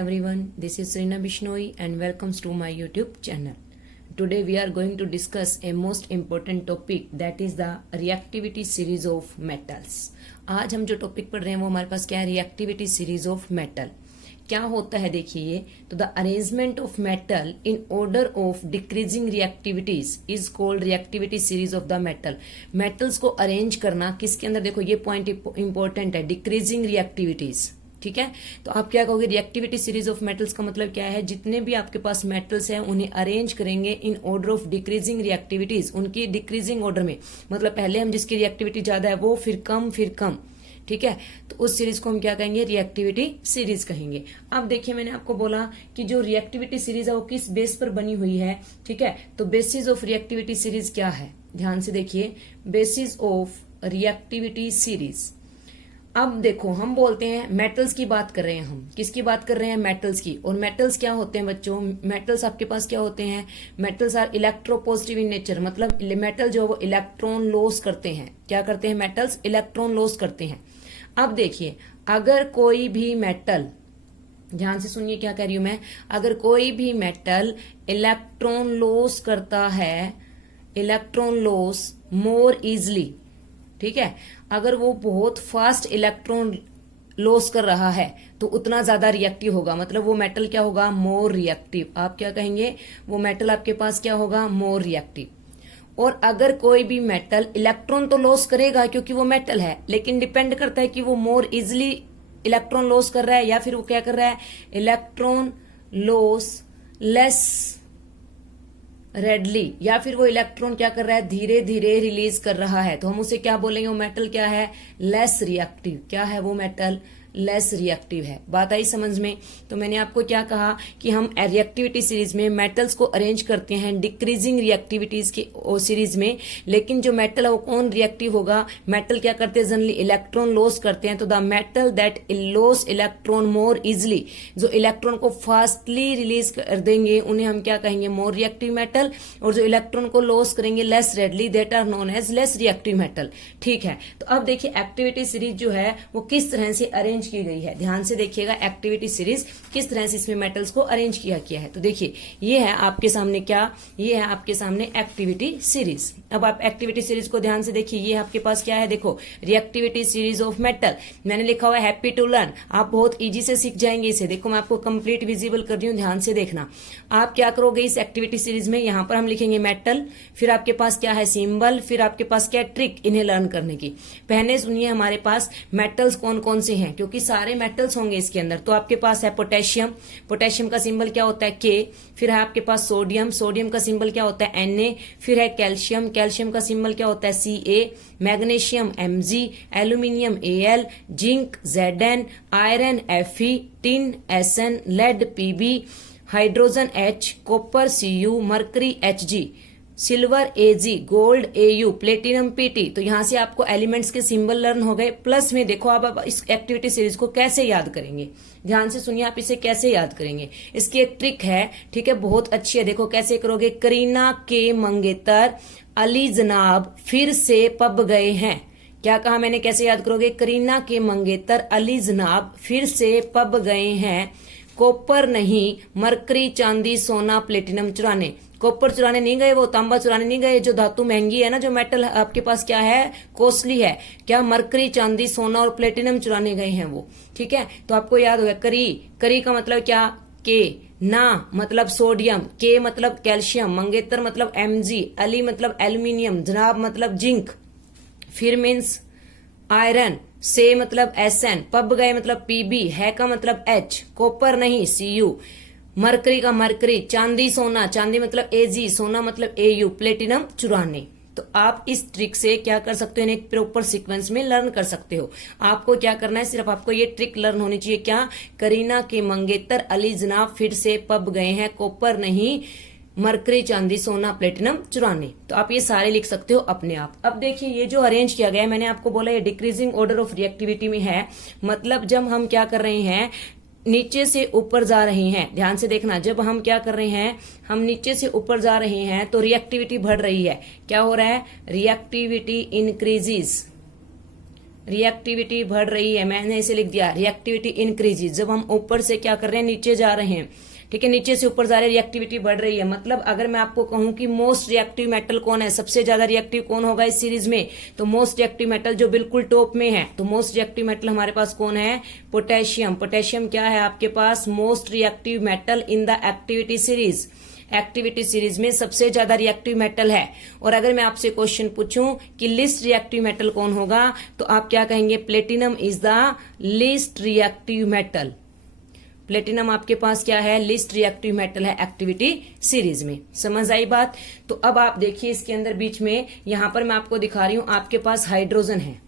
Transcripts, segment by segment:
everyone, this is Serena Bishnoi and welcomes to my YouTube channel. Today we are going to discuss a most important topic, that is the reactivity series of metals. आज हम जो topic पढ़ रहे हैं वो हमारे पास क्या है, रिएक्टिविटी सीरीज ऑफ मेटल. क्या होता है देखिए, तो the arrangement of metal in order of decreasing reactivities is called reactivity series of the metal. Metals को अरेंज करना किसके अंदर, देखो ये पॉइंट इंपॉर्टेंट है, डिक्रीजिंग रिएक्टिविटीज. ठीक है, तो आप क्या कहोगे, रिएक्टिविटी सीरीज ऑफ मेटल्स का मतलब क्या है, जितने भी आपके पास मेटल्स हैं उन्हें अरेंज करेंगे in order of decreasing reactivities, उनकी डिक्रीजिंग ऑर्डर में, मतलब पहले हम जिसकी रिएक्टिविटी ज्यादा है वो फिर कम. ठीक है, तो उस सीरीज को हम क्या कहेंगे, रिएक्टिविटी सीरीज कहेंगे. अब देखिए मैंने आपको बोला कि जो रिएक्टिविटी सीरीज है वो किस बेस पर बनी हुई है. ठीक है, तो बेसिस ऑफ रिएक्टिविटी सीरीज क्या है, ध्यान से देखिए, बेसिस ऑफ रिएक्टिविटी सीरीज. अब देखो हम बोलते हैं मेटल्स की बात कर रहे हैं, हम किसकी बात कर रहे हैं, मेटल्स की. और मेटल्स क्या होते हैं बच्चों, मेटल्स आपके पास क्या होते हैं, metals are electropositive in nature, मतलब मेटल जो वो इलेक्ट्रॉन लॉस करते हैं. क्या करते हैं मेटल्स, इलेक्ट्रॉन लॉस करते हैं. अब देखिए अगर कोई भी मेटल, ध्यान से सुनिए क्या कह रही हूं मैं, अगर कोई भी मेटल इलेक्ट्रॉन लॉस करता है, इलेक्ट्रॉन लॉस मोर इजली, ठीक है, अगर वो बहुत फास्ट इलेक्ट्रॉन लॉस कर रहा है तो उतना ज्यादा रिएक्टिव होगा, मतलब वो मेटल क्या होगा, मोर रिएक्टिव. आप क्या कहेंगे, वो मेटल आपके पास क्या होगा, मोर रिएक्टिव. और अगर कोई भी मेटल इलेक्ट्रॉन तो लॉस करेगा क्योंकि वो मेटल है, लेकिन डिपेंड करता है कि वो मोर इजिली इलेक्ट्रॉन लॉस कर रहा है या फिर वो क्या कर रहा है, इलेक्ट्रॉन लॉस लेस रेडली, या फिर वो इलेक्ट्रॉन क्या कर रहा है, धीरे धीरे रिलीज कर रहा है, तो हम उसे क्या बोलेंगे, वो मेटल क्या है, लेस रिएक्टिव. क्या है वो मेटल, लेस रिएक्टिव है. बात आई समझ में. तो मैंने आपको क्या कहा कि हम रिएक्टिविटी सीरीज में मेटल्स को अरेंज करते हैं डिक्रीजिंग रिएक्टिविटीज की सीरीज में, लेकिन जो मेटल है वो कौन रिएक्टिव होगा, मेटल क्या करते हैं, जनरली इलेक्ट्रॉन लॉस करते हैं. तो the metal that loss electron more easily, जो इलेक्ट्रॉन को फास्टली रिलीज कर देंगे उन्हें हम क्या कहेंगे, मोर रिएक्टिव मेटल. और जो इलेक्ट्रॉन को लॉस करेंगे less readily, that are known as less reactive metal. ठीक है, तो अब देखिए एक्टिविटी सीरीज जो है वो किस तरह से अरेंज की गई है. ध्यान से देखिएगा एक्टिविटी सीरीज किस तरह से इसमें मेटल्स को अरेंज किया है. तो देखिए ये है आपके सामने क्या, ये है आपके सामने एक्टिविटी सीरीज. अब आप एक्टिविटी सीरीज को ध्यान से देखिए, ये आपके पास क्या है, देखो रिएक्टिविटी सीरीज ऑफ मेटल. मैंने लिखा हुआ है हैप्पी टू लर्न, आप बहुत इजी से सीख जाएंगे इसे. देखो मैं आपको कंप्लीट विजिबल कर रही हूं, ध्यान से देखना. आप क्या करोगे इस एक्टिविटी सीरीज में, यहां पर हम लिखेंगे मेटल, फिर आपके पास क्या है सिंबल, फिर आपके पास क्या ट्रिक इन्हें लर्न करने की. पहले सुनिए हमारे पास मेटल्स कौन कौन से हैं, क्योंकि सारे मेटल्स होंगे इसके अंदर. तो आपके पास है पोटेशियम, पोटेशियम का सिंबल क्या होता है, के. फिर है आपके पास सोडियम, सोडियम का सिंबल क्या होता है, Na. फिर है कैल्शियम, कैल्शियम का सिंबल क्या होता है, Ca. Magnesium Mg, aluminium Al, zinc Zn, iron Fe, tin Sn, lead Pb, hydrogen H, copper Cu, mercury Hg, silver Ag, gold Au, platinum Pt. तो यहां से आपको एलिमेंट्स के सिंबल लर्न हो गए. प्लस में देखो आप इस एक्टिविटी सीरीज को कैसे याद करेंगे, ध्यान से सुनिए आप इसे कैसे याद करेंगे. इसकी एक ट्रिक है, ठीक है, बहुत अच्छी है. देखो कैसे करोगे, करीना के मंगेतर अली जनाब फिर से पब गए हैं. क्या कहा मैंने, कैसे याद करोगे, करीना के मंगेतर अली जनाब फिर से पब गए हैं. कॉपर नहीं, मरकरी चांदी सोना प्लेटिनम चुराने. कॉपर चुराने नहीं गए, वो तांबा चुराने नहीं गए, जो धातु महंगी है ना, जो मेटल आपके पास क्या है, कॉस्टली है, क्या मरकरी चांदी सोना और प्लेटिनम चुराने गए हैं वो. ठीक है, तो आपको याद होगा करी, करी का मतलब क्या, के. ना मतलब सोडियम, के मतलब कैल्शियम, मंगेतर मतलब Mg, अली मतलब एल्यूमिनियम, जनाब मतलब जिंक, फिर मीन्स आयरन, से मतलब Sn, पब गए मतलब Pb, है का मतलब H, कॉपर नहीं Cu, मरकरी का मरकरी, चांदी सोना, चांदी मतलब Ag, सोना मतलब Au, प्लेटिनम चुराने. तो आप इस ट्रिक से क्या कर सकते हो, एक प्रॉपर सीक्वेंस में लर्न कर सकते हो. आपको क्या करना है, सिर्फ आपको ये ट्रिक लर्न होनी चाहिए, क्या, करीना के मंगेतर अली जनाब फिर से पब गए हैं, कॉपर नहीं, मरकरी चांदी सोना प्लेटिनम चुराने. तो आप ये सारे लिख सकते हो अपने आप. अब देखिए ये जो अरेंज किया गया है, मैंने आपको बोला ये डिक्रीजिंग ऑर्डर ऑफ रिएक्टिविटी में है, मतलब जब हम क्या कर रहे हैं, नीचे से ऊपर जा रहे हैं. ध्यान से देखना, जब हम क्या कर रहे हैं, हम नीचे से ऊपर जा रहे हैं तो रिएक्टिविटी बढ़ रही है. क्या हो रहा है, रिएक्टिविटी इंक्रीजेस, रिएक्टिविटी बढ़ रही है, मैंने इसे लिख दिया रिएक्टिविटी इंक्रीजेज। जब हम ऊपर से क्या कर रहे हैं, नीचे जा रहे हैं, ठीक है, नीचे से ऊपर जा रहे हैं, रिएक्टिविटी बढ़ रही है। मतलब अगर मैं आपको कहूं कि मोस्ट रिएक्टिव मेटल कौन है, सबसे ज्यादा रिएक्टिव कौन होगा इस सीरीज में, तो मोस्ट रिएक्टिव मेटल जो बिल्कुल टॉप में है, तो मोस्ट रिएक्टिव मेटल हमारे पास कौन है, पोटेशियम। पोटेशियम क्या है आपके पास, most reactive metal in the activity series. Activity series में सबसे ज्यादा रिएक्टिव मेटल है। और अगर मैं आपसे क्वेश्चन पूछूं कि लिस्ट रिएक्टिव मेटल कौन होगा, तो आप क्या कहेंगे, platinum is the least reactive metal. Platinum आपके पास क्या है, लिस्ट रिएक्टिव मेटल है एक्टिविटी सीरीज में। समझ आई बात। तो अब आप देखिए इसके अंदर बीच में, यहां पर मैं आपको दिखा रही हूं, आपके पास हाइड्रोजन है।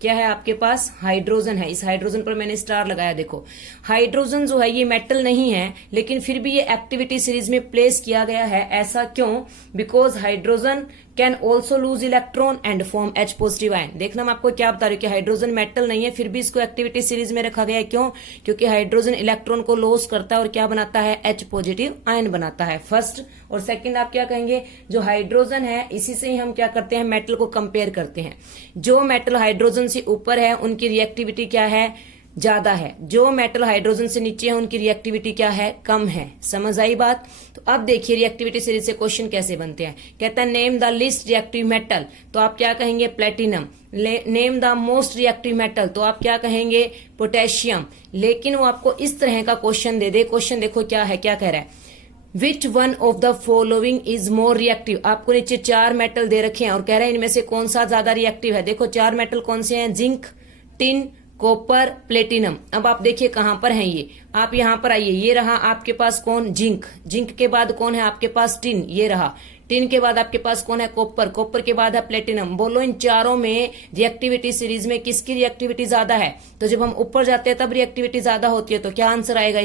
क्या है आपके पास, हाइड्रोजन है। इस हाइड्रोजन पर मैंने स्टार लगाया। देखो हाइड्रोजन जो है ये मेटल नहीं है, लेकिन फिर भी ये एक्टिविटी सीरीज में प्लेस किया गया है। ऐसा क्यों, because hydrogen can also loose electron and form H positive ion. देखना मैं आपको क्या बता रही हूँ कि हाइड्रोजन मेटल नहीं है, फिर भी इसको एक्टिविटी सीरीज में रखा गया है। क्यों, क्योंकि हाइड्रोजन इलेक्ट्रॉन को लॉस करता है और क्या बनाता है, H पॉजिटिव आयन बनाता है। फर्स्ट और सेकंड आप क्या कहेंगे, जो हाइड्रोजन है इसी से ही हम क्या करते हैं, मेटल को कंपेयर करते हैं। जो मेटल हाइड्रोजन से ऊपर है उनकी रिएक्टिविटी क्या है, ज्यादा है। जो मेटल हाइड्रोजन से नीचे है उनकी रिएक्टिविटी क्या है, कम है। समझ आई बात। तो अब देखिए रिएक्टिविटी सीरीज से क्वेश्चन कैसे बनते हैं। कहता है name the least reactive metal, तो आप क्या कहेंगे, platinum. Name the most reactive metal, तो आप क्या कहेंगे, पोटेशियम। लेकिन वो आपको इस तरह का क्वेश्चन दे दे, क्वेश्चन देखो क्या है, क्या कह रहा है, which one of the following is more reactive. आपको नीचे 4 मेटल दे रखे हैं और कह रहे हैं इनमें से कौन सा ज्यादा रिएक्टिव है। देखो 4 मेटल कौन से हैं, जिंक, टिन, कॉपर, प्लेटिनम। अब आप देखिए कहां पर हैं ये, आप यहां पर आइए, ये रहा आपके पास कौन, जिंक। जिंक के बाद कौन है आपके पास, टिन, ये रहा। टिन के बाद आपके पास कौन है, कॉपर। कॉपर के बाद है प्लेटिनम। बोलो इन चारों में रिएक्टिविटी सीरीज में किसकी रिएक्टिविटी ज्यादा है। तो जब हम ऊपर जाते हैं तब रिएक्टिविटी ज्यादा होती है। तो क्या आंसर आएगा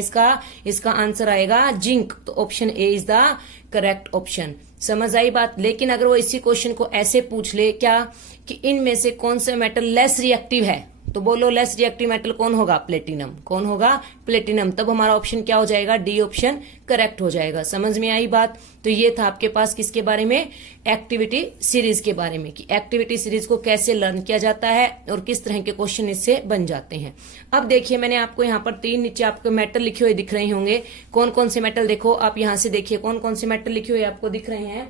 इसका आंसर आएगा जिंक। तो option A is the correct option. समझ आई बात। लेकिन अगर वो इसी क्वेश्चन को ऐसे पूछ ले क्या, कि इनमें से कौन सा मेटल लेस रिएक्टिव है, तो बोलो लेस रिएक्टिव मेटल कौन होगा, प्लेटिनम। कौन होगा, प्लेटिनम। तब हमारा ऑप्शन क्या हो जाएगा, डी ऑप्शन करेक्ट हो जाएगा। समझ में आई बात। तो ये था आपके पास किसके बारे में, एक्टिविटी सीरीज के बारे में, कि एक्टिविटी सीरीज को कैसे लर्न किया जाता है और किस तरह के क्वेश्चन इससे बन जाते हैं। अब देखिए मैंने आपको यहाँ पर 3 नीचे आपको मेटल लिखे हुए दिख रहे होंगे। कौन कौन से मेटल, देखो आप यहाँ से देखिए कौन कौन से मेटल लिखे हुए आपको दिख रहे हैं।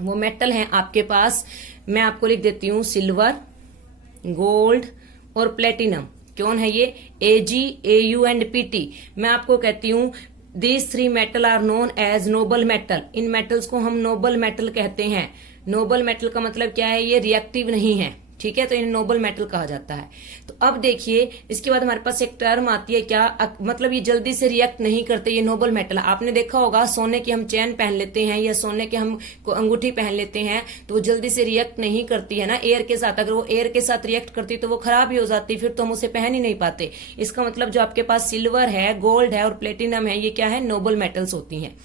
वो मेटल हैं आपके पास, मैं आपको लिख देती हूँ, सिल्वर, गोल्ड और प्लेटिनम। कौन है ये, Ag, Au एंड Pt। मैं आपको कहती हूं these 3 metal are known as noble metal. इन मेटल्स को हम नोबल मेटल कहते हैं। नोबल मेटल का मतलब क्या है, ये रिएक्टिव नहीं है, ठीक है, तो इन्हें नोबल मेटल कहा जाता है। तो अब देखिए इसके बाद हमारे पास एक टर्म आती है क्या, मतलब ये जल्दी से रिएक्ट नहीं करते, ये नोबल मेटल। आपने देखा होगा सोने के हम चैन पहन लेते हैं या सोने के हम अंगूठी पहन लेते हैं, तो वो जल्दी से रिएक्ट नहीं करती है ना एयर के साथ। अगर वो एयर के साथ रिएक्ट करती तो वो खराब ही हो जाती, फिर तो हम उसे पहन ही नहीं पाते। इसका मतलब जो आपके पास सिल्वर है, गोल्ड है और प्लेटिनम है, ये क्या है, नोबल मेटल्स होती हैं।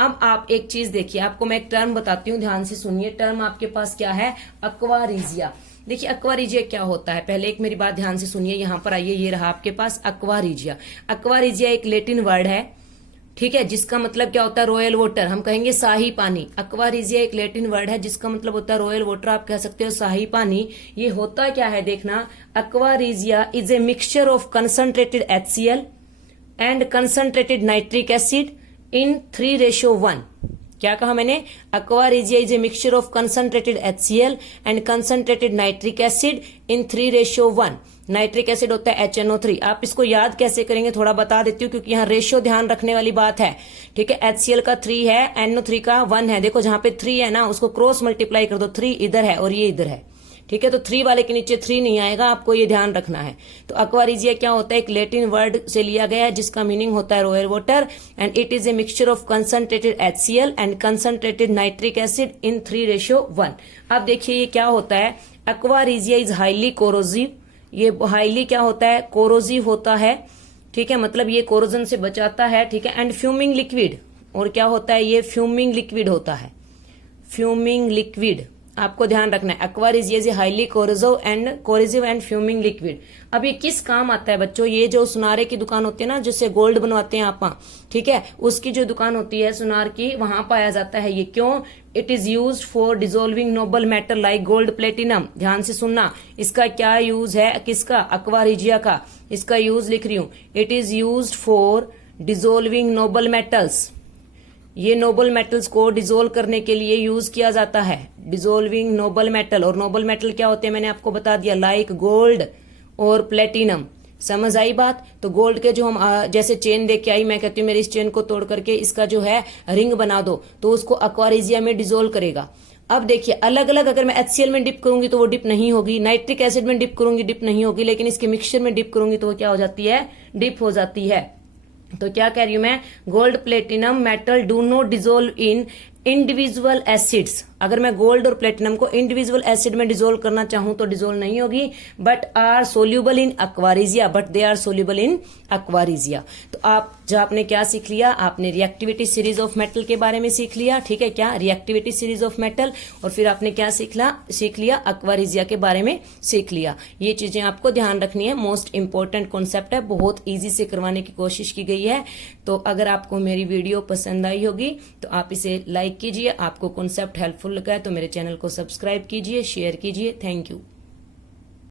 अब आप एक चीज देखिए, आपको मैं एक टर्म बताती हूँ, ध्यान से सुनिए। टर्म आपके पास क्या है, एक्वा रिजिया। देखिए एक्वा रिजिया क्या होता है, पहले एक मेरी बात ध्यान से सुनिए। यहां पर आइए, ये रहा आपके पास एक्वा रिजिया। एक्वा रिजिया एक लैटिन वर्ड है, ठीक है, जिसका मतलब क्या होता है, रॉयल वाटर। हम कहेंगे शाही पानी। एक्वा रिजिया एक लैटिन वर्ड है जिसका मतलब होता है रॉयल वाटर, आप कह सकते हो शाही पानी। ये होता क्या है देखना, aqua regia is a mixture of concentrated HCl and concentrated nitric acid in 3:1। क्या कहा मैंने, aqua regia is a mixture of concentrated HCl and concentrated nitric acid in 3:1। Nitric acid होता है HNO3। आप इसको याद कैसे करेंगे थोड़ा बता देती हूँ, क्योंकि यहाँ रेशियो ध्यान रखने वाली बात है, ठीक है। HCl का 3 है, NO3 का 1 है। देखो जहां पे 3 है ना, उसको क्रॉस मल्टीप्लाई कर दो, 3 इधर है और ये इधर है, ठीक है। तो 3 वाले के नीचे 3 नहीं आएगा, आपको ये ध्यान रखना है। तो एक्वा रिजिया क्या होता है, एक लैटिन वर्ड से लिया गया है जिसका मीनिंग होता है royal water, and it is a mixture of concentrated HCl and concentrated nitric acid in 3:1। अब देखिए ये क्या होता है, aqua regia is highly corrosive. ये हाईली क्या होता है, कोरोसिव होता है, ठीक है, मतलब ये कोरोजन से बचाता है, ठीक है। एंड फ्यूमिंग लिक्विड, और क्या होता है, ये फ्यूमिंग लिक्विड होता है, फ्यूमिंग लिक्विड। आपको ध्यान रखना है, aqua regia is highly corrosive and fuming liquid. अब ये किस काम आता है बच्चों? ये जो सुनारे की दुकान होती है ना, जिससे गोल्ड बनवाते हैं आप, ठीक है, उसकी जो दुकान होती है सुनार की, वहां पाया जाता है ये। क्यों? It is use for dissolving Nobel metal like gold, platinum. ध्यान से सुनना, इसका क्या यूज है, किसका? एक्वारिजिया का। इसका यूज लिख रही हूं, it is use for dissolving noble metals. ये नोबल मेटल्स को डिजोल्व करने के लिए यूज किया जाता है, डिजोल्विंग नोबल मेटल। और नोबल मेटल क्या होते हैं मैंने आपको बता दिया, लाइक गोल्ड और प्लेटिनम। समझ आई बात? तो गोल्ड के जो हम जैसे चेन देख के आई, मैं कहती हूँ मेरी इस चेन को तोड़ करके इसका जो है रिंग बना दो, तो उसको एक्वारिजिया में डिजोल्व करेगा। अब देखिए अलग अलग, अगर मैं HCl में डिप करूंगी तो वो डिप नहीं होगी, नाइट्रिक एसिड में डिप करूंगी डिप नहीं होगी, लेकिन इसके मिक्सचर में डिप करूंगी तो वो क्या हो जाती है? डिप हो जाती है। तो क्या कह रही हूं मैं? Gold platinum metal do not dissolve in individual acids. अगर मैं गोल्ड और प्लेटिनम को इंडिविजुअल एसिड में डिजोल्व करना चाहूं तो डिजोल्व नहीं होगी, but are soluble in aqua regia, but they are soluble in aqua regia. तो आप जो आपने क्या सीख लिया? आपने रिएक्टिविटी सीरीज ऑफ मेटल के बारे में सीख लिया, ठीक है क्या? Reactivity series of metal. और फिर आपने क्या सीख लिया? एक्वारिजिया के बारे में सीख लिया। ये चीजें आपको ध्यान रखनी है, मोस्ट इंपॉर्टेंट कॉन्सेप्ट है, बहुत ईजी से करवाने की कोशिश की गई है। तो अगर आपको मेरी वीडियो पसंद आई होगी तो आप इसे लाइक कीजिए, आपको कॉन्सेप्ट हेल्पफुल लगा है तो मेरे चैनल को सब्सक्राइब कीजिए, शेयर कीजिए। Thank you.